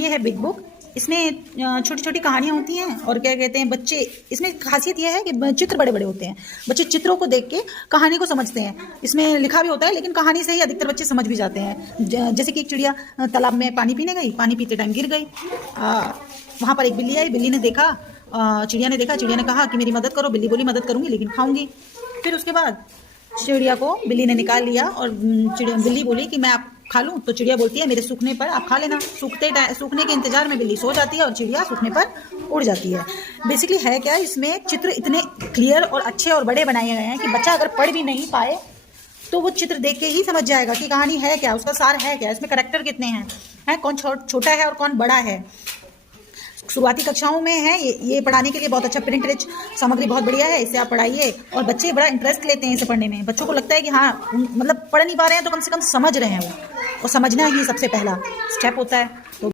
ये है big book. इसमें छोटी छोटी कहानियाँ होती हैं और क्या कहते हैं बच्चे, इसमें खासियत यह है कि चित्र बड़े बड़े होते हैं। बच्चे चित्रों को देख के कहानी को समझते हैं। इसमें लिखा भी होता है लेकिन कहानी से ही अधिकतर बच्चे समझ भी जाते हैं। जैसे कि एक चिड़िया तालाब में पानी पीने गई, पानी पीते टाइम गिर गई। वहाँ पर एक बिल्ली आई, बिल्ली ने देखा, चिड़िया ने देखा, चिड़िया ने कहा कि मेरी मदद करो। बिल्ली बोली मदद करूँगी लेकिन खाऊंगी। फिर उसके बाद चिड़िया को बिल्ली ने निकाल लिया और बिल्ली बोली कि मैं आप खा लूँ, तो चिड़िया बोलती है मेरे सूखने पर आप खा लेना। सूखने के इंतजार में बिल्ली सो जाती है और चिड़िया सूखने पर उड़ जाती है। बेसिकली है क्या, इसमें चित्र इतने क्लियर और अच्छे और बड़े बनाए गए हैं कि बच्चा अगर पढ़ भी नहीं पाए तो वो चित्र देख के ही समझ जाएगा कि कहानी है क्या, उसका सार है क्या, इसमें कैरेक्टर कितने हैं, कौन छोटा है और कौन बड़ा है। शुरुआती कक्षाओं में है ये पढ़ाने के लिए बहुत अच्छा, प्रिंट रिच सामग्री बहुत बढ़िया है, इससे आप पढ़ाइए। और बच्चे बड़ा इंटरेस्ट लेते हैं इसे पढ़ने में। बच्चों को लगता है कि हाँ, मतलब पढ़ नहीं पा रहे हैं तो कम से कम समझ रहे हैं वो, और समझना ही सबसे पहला स्टेप होता है। तो